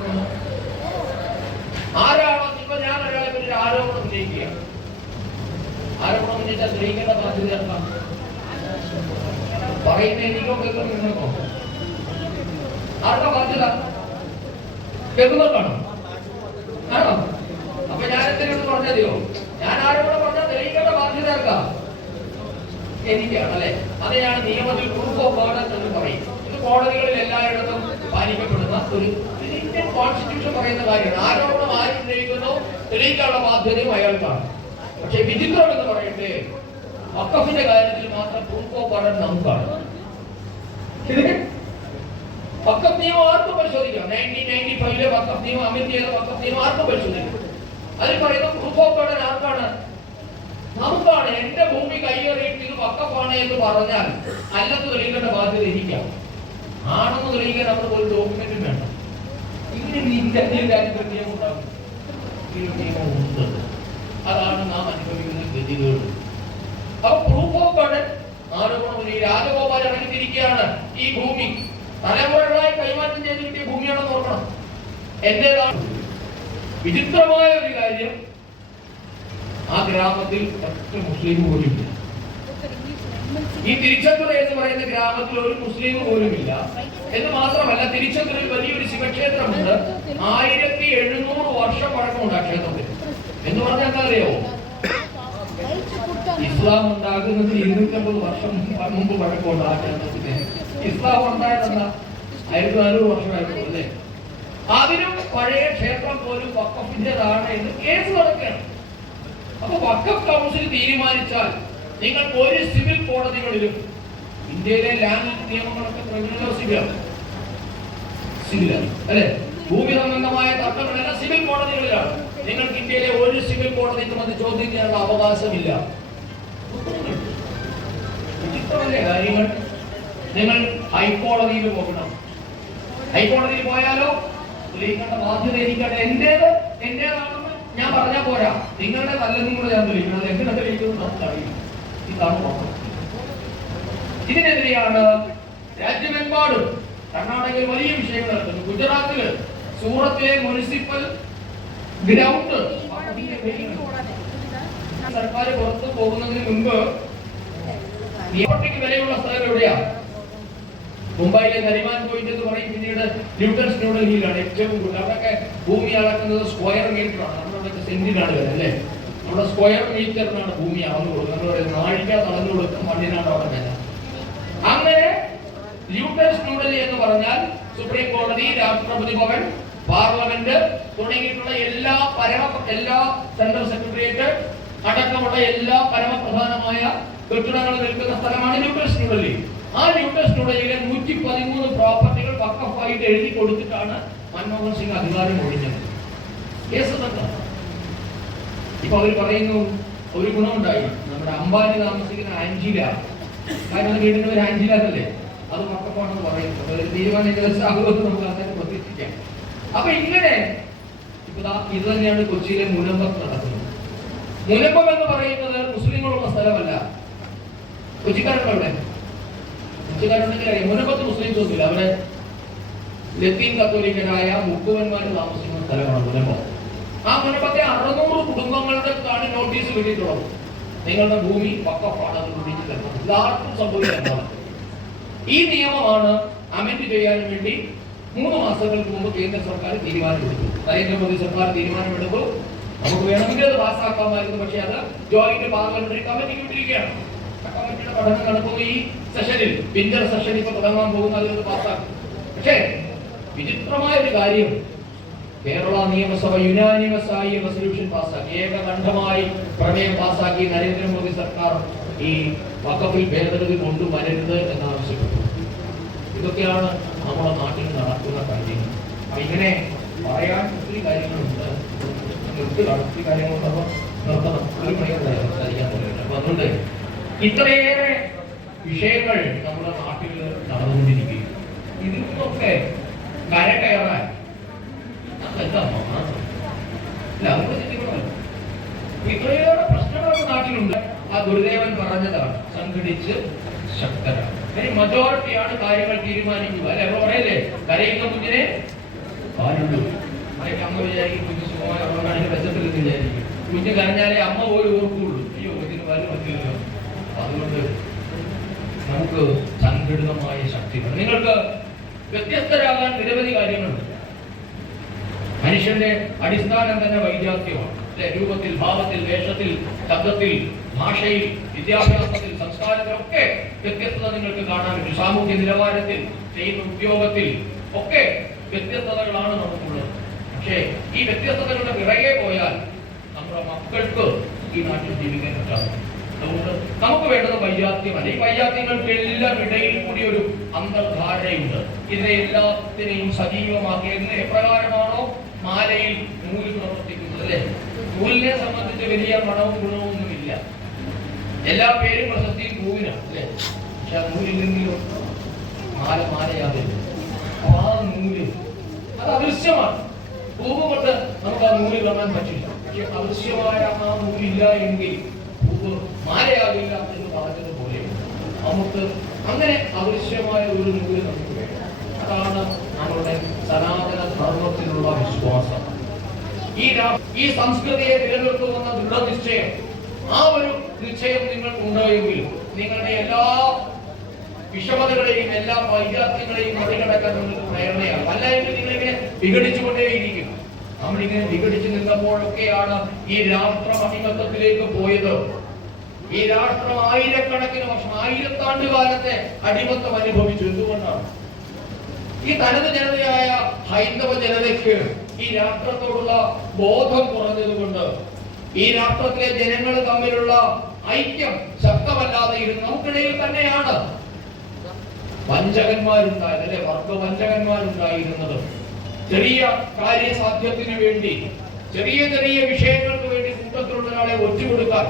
ആരാണോ ഇപ്പൊ ഞാൻ ഒരാളെ പറ്റി ആരോപണം ഉന്നയിക്കുക, ആരോപണം ഉന്നയിച്ചാൽ തെളിയിക്കേണ്ട ബാധ്യത എന്താ? പറയുന്ന എനിക്കോ കേൾക്കുന്ന നിങ്ങൾക്കോ? ആരുടെ ബാധ്യത? കേൾക്കുന്നവർക്കാണോ? ആണോ? അപ്പൊ ഞാൻ എന്തെങ്കിലും പറഞ്ഞതോ? ഞാൻ ആരോപണം പറഞ്ഞാൽ തെളിയിക്കേണ്ട ബാധ്യത ആർക്കാ? എനിക്കാണല്ലേ? അതിനാണ് നിയമത്തിൽ പ്രൂഫ് ഓഫ് ബേർഡൻ എന്ന് പറയും. ഇത് കോടതികളിൽ എല്ലായിടത്തും പാലിക്കപ്പെടുന്ന ഒരു ഇന്ത്യൻ കോൺസ്റ്റിറ്റ്യൂഷൻ പറയുന്ന കാര്യമാണ്. ആരോപണം ആര് ഉന്നയിക്കുന്നോ തെളിയിക്കാനുള്ള ബാധ്യതയും അയാൾക്കാണ്. പക്ഷെ വിചിത്രം എന്ന് പറയട്ടെ, വഖഫിന്റെ കാര്യത്തിൽ മാത്രം പ്രൂഫ് ഓഫ് ബേർഡൻ നമുക്കാണ്. വഖഫ് നിയമം ആർക്കും പരിശോധിക്കാം. 1995 വഖഫ് നിയമം അമെൻഡ് ചെയ്ത വഖഫ് നിയമം ആർക്കും പരിശോധിക്കാം. അതിൽ പറയുന്ന പ്രൂഫ് ഓഫ് ബേർഡൻ ആർക്കാണ്? നമുക്കാണ്. എന്റെ ഭൂമി കൈയേറിയിട്ട് ഇത് വഖഫാണ് എന്ന് പറഞ്ഞാൽ അല്ലെന്ന് തെളിയിക്കേണ്ട ബാധ്യത എനിക്കാണ്. ആണെന്ന് തെളിയിക്കാൻ അവിടെ ഒരു ഡോക്യുമെന്റും വേണ്ട. ഇങ്ങനെ ഇന്ത്യൻ രാജ്യത്ത് നിയമം ഉണ്ടാകും. ഈ നിയമം ഉണ്ട്. അതാണ് നാം അനുഭവിക്കുന്ന ഗതികേട്. അപ്പൊ പ്രൂഫ് ഓഫ് ബേർഡൻ ആരോപണം ഈ രാജഗോപാൽ ഇറങ്ങിത്തിരിക്കുകയാണ്. ഈ ഭൂമി തലമുറകളായി കൈമാറ്റം ചെയ്ത് കിട്ടിയ ഭൂമിയാണെന്ന് ഓർക്കണം. എന്റേതാണ്. വിചിത്രമായ ഒരു കാര്യം, ആ ഗ്രാമത്തിൽ ഒറ്റ മുസ്ലിം പോലുമില്ല. ഈ തിരുച്ചെത്തുറ എന്ന് പറയുന്ന ഗ്രാമത്തിൽ ഒരു മുസ്ലിം പോലുമില്ല എന്ന് മാത്രമല്ല, തിരുച്ചെത്തുറയിൽ വലിയൊരു ശിവക്ഷേത്രമുണ്ട്. 1700 വർഷം പഴക്കമുണ്ട് ആ ക്ഷേത്രത്തിൽ. എന്ന് പറഞ്ഞാൽ എന്താ അറിയോ? ഇസ്ലാം ഉണ്ടാകുന്നതിന് 250 വർഷം മുമ്പ് വഴക്കമുണ്ട് ആ കേരളത്തിന്. ഇസ്ലാം ഉണ്ടായതെന്ന 1400 വർഷമായിരുന്നു അല്ലേ? അതിനും പഴയ ക്ഷേത്രം പോലും വഖഫിന്റേതാണ് എന്ന് കേസ് നടക്കുകയാണ്. അപ്പൊ വഖഫ് കൗൺസിൽ തീരുമാനിച്ചാൽ നിങ്ങൾ ഒരു സിവിൽ കോടതികളിലും, ഇന്ത്യയിലെ ലാൻഡ് നിയമങ്ങളൊക്കെ ക്രിമിനലോ സിവിലാണ് അല്ലെ? ഭൂമി സംബന്ധമായ തർക്കങ്ങളെല്ലാം സിവിൽ കോടതികളിലാണ്. നിങ്ങൾക്ക് ഇന്ത്യയിലെ ഒരു സിവിൽ കോടതിക്കും അത് ചോദ്യം ചെയ്യാനുള്ള അവകാശമില്ല. വിചിത്രമല്ലേ കാര്യങ്ങൾ? നിങ്ങൾ ഹൈക്കോടതിയിൽ പോകണം. ഹൈക്കോടതിയിൽ പോയാലോ തെളിയിക്കേണ്ട ബാധ്യത എനിക്കാണ്. എന്റേതാണെന്ന് ഞാൻ പറഞ്ഞാൽ പോരാ, നിങ്ങളുടെ നല്ലതും കൂടെ ഞാൻ തെളിയിക്കണം. അത് എങ്ങനെ തെളിയിക്കുന്നത് നമുക്കറിയില്ല. ഇതാണ് നോക്കുന്നത്. ഇതിനെതിരെയാണ് രാജ്യമെമ്പാടും കർണാടകയിൽ വലിയ വിഷയങ്ങൾ നടത്തുന്നു. ഗുജറാത്തില് സൂറത്തിലെ മുനിസിപ്പൽ ഗ്രൗണ്ട് സർക്കാർ പുറത്തു പോകുന്നതിന് മുൻപ് നിയമത്തിക്ക് വിലയുള്ള സ്ഥലം എവിടെയാ? മുംബൈയിലെ നരിമാൻ പോയിന്റ് എന്ന് പറയും. പിന്നീട് ന്യൂട്ടൺസ് ന്യൂഡൽഹിയിലാണ് ഏറ്റവും കൂടുതൽ. അവിടെയൊക്കെ ഭൂമി അളക്കുന്നത് സ്ക്വയർ മീറ്റർ ആണ്. നമ്മുടെ സെന്റിനാണ് വരെ അല്ലേ? നമ്മുടെ സ്ക്വയർ മീറ്ററിനാണ് ഭൂമി അളന്നു കൊടുക്കുന്നത്. നമ്മൾ നാഴിക തളർന്നു കൊടുക്കും മണ്ണിനാണ് അവിടെ വില. അങ്ങനെ ന്യൂട്ടൺസ് ന്യൂഡൽഹി എന്ന് പറഞ്ഞാൽ സുപ്രീം കോടതി, രാഷ്ട്രപതി ഭവൻ, പാർലമെന്റ് തുടങ്ങിയിട്ടുള്ള എല്ലാ സെൻട്രൽ സെക്രട്ടേറിയറ്റ് അടക്കമുള്ള എല്ലാ പരമപ്രധാനമായ കെട്ടിടങ്ങൾ നിൽക്കുന്ന സ്ഥലമാണ് ന്യൂട്ടൺസ് ന്യൂഡൽഹി. ആ ന്യൂട്ടൺസ് ന്യൂഡൽഹിയിലെ 113 പ്രോപ്പർട്ടികൾ വഖഫായിട്ട് എഴുതി കൊടുത്തിട്ടാണ് മൻമോഹൻ സിംഗ് അധികാരം ഒഴിഞ്ഞത്. കേസ് ഇപ്പൊ അവർ പറയുന്നു ഒരു ഗുണമുണ്ടായി. നമ്മുടെ അംബാനി താമസിക്കുന്ന ആഞ്ചില, കാരണം വീടിന്റെ ഒരു ആഞ്ചില അല്ലേ, അത് വഖഫാണെന്ന് പറയുന്നു. ഒരു തീരുമാനം ഏകദേശം നമുക്ക് അങ്ങനെ പ്രതീക്ഷിക്കാം. അപ്പൊ ഇങ്ങനെ ഇത് തന്നെയാണ് കൊച്ചിയിലെ മുനമ്പത്ത് നടക്കുന്നത്. മുനമ്പം എന്ന് പറയുന്നത് മുസ്ലിങ്ങളുള്ള സ്ഥലമല്ല. കൊച്ചിക്കാരുടെ കൊച്ചിക്കാരുണ്ടെങ്കിൽ അറിയാം, മുനമ്പത്ത് മുസ്ലിംസ് ഒന്നുമില്ല. അവിടെ ലത്തീൻ കത്തോലിക്കരായ മുക്കുവന്മാര് താമസിക്കുന്ന സ്ഥലമാണ് മുനമ്പം. ആ മുനമ്പത്തെ 600 കുടുംബങ്ങളുടെ നോട്ടീസ് കിട്ടിയിട്ടുള്ളത്. നിങ്ങളുടെ ഭൂമി വഖഫാണ്, ഇതാർക്കും സംഭവിക്കാൻ. ഈ നിയമമാണ് അമെന്റ് ചെയ്യാൻ വേണ്ടി 3 മാസങ്ങൾക്ക് മുമ്പ് കേന്ദ്ര സർക്കാർ തീരുമാനമെടുത്തു. നരേന്ദ്രമോദി സർക്കാർ തീരുമാനമെടുത്തു. നമുക്ക് വേണമെങ്കിൽ അത് പാസ്സാക്കാമായിരുന്നു. പക്ഷേ അത് ജോയിന്റ് പാർലമെന്ററി കമ്മിറ്റിക്ക് വിട്ടിരിക്കുകയാണ്. കമ്മിറ്റിയുടെ പഠനം നടക്കുന്ന ഈ സെഷനിൽ, വിന്റർ സെഷൻ ഇപ്പൊ തുടങ്ങാൻ പോകുന്ന അതിൽ പാസ്സാക്കും. പക്ഷേ വിചിത്രമായ ഒരു കാര്യം, കേരള നിയമസഭ യുനാനിമസ് ആയി റെസൊല്യൂഷൻ പാസ്സാക്കി, ഏകകണ്ഠമായി പ്രമേയം പാസ്സാക്കി. നരേന്ദ്രമോദി സർക്കാർ ഈ വഖഫിൽ ഭേദഗതി കൊണ്ടുവരരുത് എന്നാവശ്യപ്പെട്ടു. ഇതൊക്കെയാണ് നമ്മുടെ നാട്ടിൽ നടക്കുന്ന കാര്യങ്ങൾ. അപ്പൊ ഇങ്ങനെ പറയാൻ ഒത്തിരി കാര്യങ്ങളുണ്ട്. ഒത്തിരി കാര്യങ്ങളുണ്ടപ്പോ നിർത്തണം. ഒരു മണിക്കൂർ സംസാരിക്കാൻ പറ്റില്ല. അപ്പൊ അതുകൊണ്ട് ഇത്രയേറെ വിഷയങ്ങൾ നമ്മുടെ നാട്ടിൽ നടന്നുകൊണ്ടിരിക്കുകയും ഇതിനൊക്കെ കരകയറാൻ ഇത്രയേറെ പ്രശ്നങ്ങൾ നാട്ടിലുണ്ട്. ആ ഗുരുദേവൻ പറഞ്ഞതാണ്, സംഘടിച്ച് ശക്തരാണ്. മജോറിറ്റിയാണ് കാര്യങ്ങൾ തീരുമാനിക്കുക അല്ലെ? നമ്മൾ പറയല്ലേ, കരയുന്ന കുഞ്ഞിനെ പാലുള്ളൂ. അതൊക്കെ അമ്മ വിചാരിക്കും കുഞ്ഞ് സുഖമായ ഉറങ്ങാണെങ്കിൽ വെച്ചത്തില്ലെന്ന് വിചാരിക്കും. കുഞ്ഞ് കരഞ്ഞാലേ അമ്മ പോലും ഓർക്കുള്ളൂ, അയ്യോ ഇതിന് പാല് പറ്റില്ലല്ലോ. അതുകൊണ്ട് നമുക്ക് സംഘടിതമായ ശക്തികൾ. നിങ്ങൾക്ക് വ്യത്യസ്തരാകാൻ നിരവധി കാര്യങ്ങളുണ്ട്. മനുഷ്യന്റെ അടിസ്ഥാനം തന്നെ വൈജാത്യമാണ്. രൂപത്തിൽ, ഭാവത്തിൽ, വേഷത്തിൽ, ശബ്ദത്തിൽ, ഭാഷയിൽ, വിദ്യാഭ്യാസത്തിൽ, സംസ്കാരത്തിലൊക്കെ വ്യത്യസ്തത നിങ്ങൾക്ക് കാണാൻ പറ്റും. സാമൂഹ്യ നിലവാരത്തിൽ, ചെയ്യുന്ന ഉദ്യോഗത്തിൽ ഒക്കെ വ്യത്യസ്തതകളാണ് നമുക്കുള്ളത്. പക്ഷേ ഈ വ്യത്യസ്തതകളുടെ പിറകെ പോയാൽ നമ്മുടെ മക്കൾക്ക് ഈ നാട്ടിൽ ജീവിക്കാൻ പറ്റാതെ. അതുകൊണ്ട് നമുക്ക് വേണ്ടത് വൈജാത്യമല്ല. ഈ വൈജാത്യങ്ങൾക്കെല്ലാം ഇടയിൽ കൂടി ഒരു അന്തർധാരയുണ്ട്. ഇതിനെ എല്ലാത്തിനെയും സജീവമാക്കിയതിന് എപ്രകാരമാണോ മാലയിൽ നൂല് പ്രവർത്തിക്കുന്നത് അല്ലെ? നൂലിനെ സംബന്ധിച്ച് വലിയ മണവും ഗുണവും ഒന്നുമില്ല. എല്ലാ പേരും പ്രശസ്തിയും പൂവിനാണ് അല്ലെ? പക്ഷെ ആ നൂലില്ലെങ്കിലും മാലയാകില്ല. അപ്പൊ ആ നൂല് അത് അദൃശ്യമാണ്. പൂവ് കൊണ്ട് നമുക്ക് ആ നൂല് കാണാൻ പറ്റില്ല. പക്ഷെ അദൃശ്യമായ ആ നൂലില്ല എങ്കിൽ പൂവ് മാലയാകില്ല എന്ന് പറഞ്ഞതുപോലെ നമുക്ക് അങ്ങനെ അദൃശ്യമായ ഒരു നൂല് നമുക്ക് വേണം. അതാണ് നമ്മളുടെ സനാതന ധർമ്മത്തിലുള്ള വിശ്വാസം. ഈ സംസ്കൃതിയെ നിലനിർത്തുന്ന ദൃഢനിശ്ചയം, ആ ഒരു നിശ്ചയം നിങ്ങൾക്കുണ്ടോ എങ്കിൽ നിങ്ങളുടെ എല്ലാ വിഷമതകളെയും എല്ലാ വൈജാത്യങ്ങളെയും മറികടക്കാൻ നിങ്ങൾക്ക് പ്രേരണയാകും. അല്ലെങ്കിൽ നിങ്ങളിങ്ങനെ വിഘടിച്ചുകൊണ്ടേയിരിക്കും. നമ്മളിങ്ങനെ വിഘടിച്ചു നിന്നപ്പോഴൊക്കെയാണ് ഈ രാഷ്ട്ര അടിമത്തത്തിലേക്ക് പോയത്. ഈ രാഷ്ട്രം ആയിരക്കണക്കിന് വർഷം, ആയിരത്താണ്ട് കാലത്തെ അടിമത്തം അനുഭവിച്ചു. എന്തുകൊണ്ടാണ്? ഈ തനത് ജനതയായ ഹൈന്ദവ ജനതയ്ക്ക് ഈ രാഷ്ട്രത്തോടുള്ള ബോധം കുറഞ്ഞതുകൊണ്ട്, ഈ രാഷ്ട്രത്തിലെ ജനങ്ങൾ തമ്മിലുള്ള ഐക്യം ശക്തമല്ലാതെ ഇരുന്ന് നമുക്കിടയിൽ തന്നെയാണ് വഞ്ചകന്മാരുണ്ടായത്, അല്ലെ, വർഗവഞ്ചകന്മാരുണ്ടായിരുന്നത്. ചെറിയ കാര്യസാധ്യത്തിന് വേണ്ടി, ചെറിയ ചെറിയ വിഷയങ്ങൾക്ക് വേണ്ടി കൂട്ടത്തിലുള്ള ഒരാളെ ഒറ്റുകൊടുക്കാൻ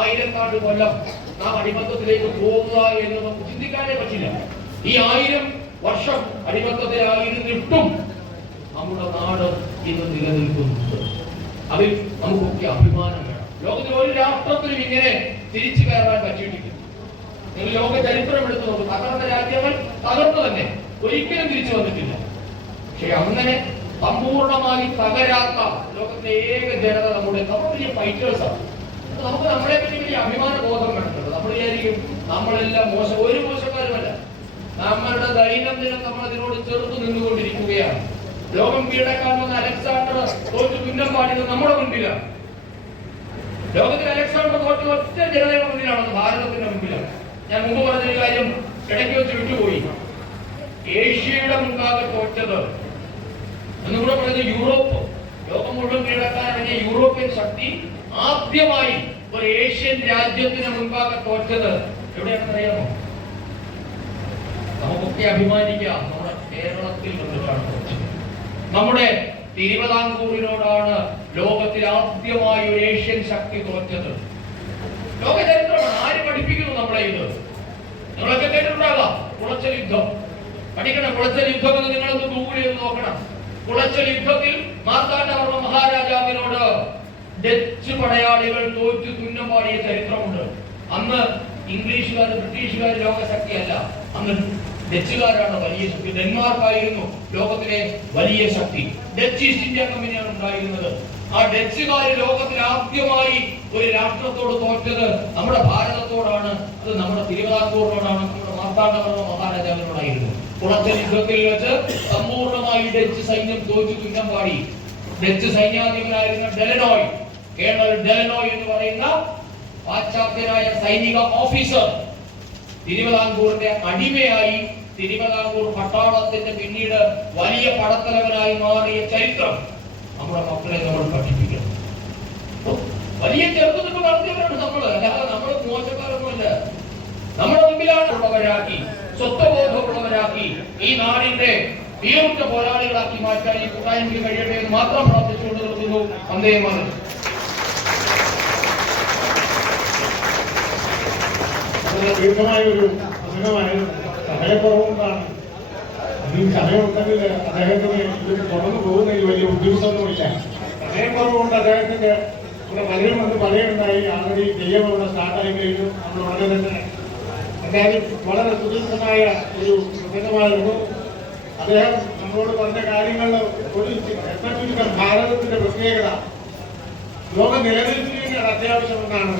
ആയിരത്താണ്ട് കൊല്ലം നാം അടിമത്തത്തിലേക്ക് പോകുക എന്ന് നമുക്ക് ചിന്തിക്കാനേ പറ്റില്ല. ഈ 1000 വർഷം അടിമത്തത്തിലായിരുന്നിട്ടും നമ്മുടെ നാട് ഇന്ന് നിലനിൽക്കുന്നുണ്ട്. അതിൽ നമുക്കൊക്കെ അഭിമാനം വേണം. ലോകത്തിൽ ഒരു രാഷ്ട്രത്തിലും ഇങ്ങനെ തിരിച്ചു കയറാൻ പറ്റിയിട്ടില്ല. നിങ്ങൾ ലോക ചരിത്രം എടുത്തു നോക്കും. തകർന്ന രാജ്യങ്ങൾ തകർന്നു തന്നെ, ഒരിക്കലും തിരിച്ചു വന്നിട്ടില്ല. പക്ഷെ അങ്ങനെ സമ്പൂർണമായി തകരാത്ത ലോകത്തിലെ ഏക ജനത നമ്മുടെ വലിയ ഫൈറ്റേഴ്സാണ്. നമുക്ക് നമ്മളെ പറ്റി വലിയ അഭിമാന ബോധം വേണ്ടത്. നമ്മൾ വിചാരിക്കും നമ്മളെല്ലാം ഒരു മോശക്കാരുമല്ല. നമ്മളുടെ ദൈനംദിനം നമ്മൾ അതിനോട് ചെറുത്തു നിന്നുകൊണ്ടിരിക്കുകയാണ്. ലോകം കീഴടക്കാൻ വന്ന അലക്സാണ്ടർ തോറ്റു തുന്നം പാടിയത് നമ്മുടെ മുൻപിലാണ്. ലോകത്തിൽ അലക്സാണ്ടർ തോറ്റു ഒറ്റ ജനതയുടെ മുന്നിലാണ്, ഭാരതത്തിന്റെ മുൻപിലാണ്. ഞാൻ മുമ്പ് പറഞ്ഞൊരു കാര്യം ഇടയ്ക്ക് വെച്ച് വിട്ടുപോയി. ഏഷ്യയുടെ മുൻപാകെ തോറ്റത് എന്നുകൂടെ പറയുന്നത് യൂറോപ്പ്. ലോകം മുഴുവൻ കീഴടക്കാൻ ഇറങ്ങിയ യൂറോപ്യൻ ശക്തി ആദ്യമായി ഒരു ഏഷ്യൻ രാജ്യത്തിന് മുൻപാകെ തോറ്റത് എവിടെയാണെന്ന് അറിയാമോ? നമുക്കൊക്കെ അഭിമാനിക്കാം, നമ്മുടെ കേരളത്തിൽ നിന്നിട്ടാണ് തോറ്റത്. നമ്മുടെ തിരുവിതാംകൂറിനോടാണ് ലോകത്തിൽ ആദ്യമായി ഒരു ഏഷ്യൻ ശക്തി തോറ്റത്. ലോക ചരിത്രമാണ്. ആര് പഠിപ്പിക്കുന്നു നമ്മളെ ഇത്? നിങ്ങളൊക്കെ കേട്ടിട്ടുണ്ടാകാം കുളച്ചൽ യുദ്ധം. പഠിക്കണം. കുളച്ചൽ യുദ്ധം എന്ന് നിങ്ങളൊന്ന് ഗൂഗിൾ ചെയ്ത് നോക്കണം. കുളച്ചൽ യുദ്ധത്തിൽ മാർത്താണ്ഡവർമ്മ മഹാരാജാവിനോട് ഡച്ച് പടയാളികൾ തോറ്റു തുന്നം പാടിയ ചരിത്രമുണ്ട്. അന്ന് ഇംഗ്ലീഷുകാർ, ബ്രിട്ടീഷുകാർ ലോകശക്തിയല്ല. അന്ന് ഡച്ചുകാരാണ് വലിയ ശക്തി. ഡെൻമാർക്കായിരുന്നു ലോകത്തിലെ വലിയ ശക്തി. ഡച്ച് ഈസ്റ്റ് ഇന്ത്യ കമ്പനിയാണ് ഉണ്ടായിരുന്നത്. ആ ഡച്ചുകാര് ലോകത്തിൽ ആദ്യമായി ഒരു രാഷ്ട്രത്തോട് തോറ്റത് നമ്മുടെ ഭാരതത്തോടാണ്. അത് നമ്മുടെ തിരുവിതാംകൂറിനോടാണ്, നമ്മുടെ മാർത്താണ്ഡവർമ്മ മഹാരാജാവിനോടായിരുന്നു. കുളച്ചൽ യുദ്ധത്തിൽ വെച്ച് സമ്പൂർണമായി ഡച്ച് സൈന്യം തോറ്റു തുന്നം പാടി. ഡച്ച് സൈന്യാധിപനായിരുന്ന ഡെലനോയ്, കേണൽ ഡെലനോയ് എന്ന് പറയുന്ന പാശ്ചാത്യനായ സൈനിക ഓഫീസർ തിരുവിതാംകൂറിന്റെ അടിമയായി തിരുവിതാംകൂർ പട്ടാളത്തിന്റെ പിന്നീട് വലിയ പടത്തലവനായി മാറിയ ചരിത്രം നമ്മുടെ മക്കളെ നമ്മൾ പഠിപ്പിക്കണം. വലിയ ചെറുതുനിൽപ്പ് നടത്തിയവരാണ് നമ്മൾ, അല്ലാതെ നമ്മൾ മോശക്കാരൊന്നുമല്ല. നമ്മുടെ മുമ്പിലാണ് ഉള്ളവരാക്കി, സ്വത്വബോധമുള്ളവരാക്കി ഈ നാടിന്റെ തീർച്ച പോരാളികളാക്കി മാറ്റാൻ ഈ കൂട്ടായ്മയ്ക്ക് കഴിയട്ടെ എന്ന് മാത്രം പ്രാർത്ഥിച്ചുകൊണ്ട് നിർത്തുന്നു. വന്ദേ മാതരം. ദീർഘമായ ഒരു പ്രസംഗമായിരുന്നു. സമയക്കുറവുകൊണ്ടാണ്. ഈ സമയമുണ്ടെങ്കിൽ അദ്ദേഹത്തിന് ഇത് തുടർന്നു പോകുന്നതിൽ വലിയ ഉദ്ദേശമൊന്നുമില്ല. സമയക്കുറവുകൊണ്ട് അദ്ദേഹത്തിന്റെ ഇവിടെ പലരും വന്ന് പറയുണ്ടായി. ആൾറെഡി ദൈവം സ്റ്റാർട്ടായി കഴിഞ്ഞു. നമ്മൾ വളരെ തന്നെ എന്തായാലും വളരെ സുദീർഘമായ ഒരു പ്രസംഗമായിരുന്നു. അദ്ദേഹം നമ്മളോട് പറഞ്ഞ കാര്യങ്ങൾ ഒരു ചുരുക്കം ഭാരതത്തിന്റെ പ്രത്യേകത ലോക നിലനിൽപ്പിന് അത്യാവശ്യമെന്നാണ്.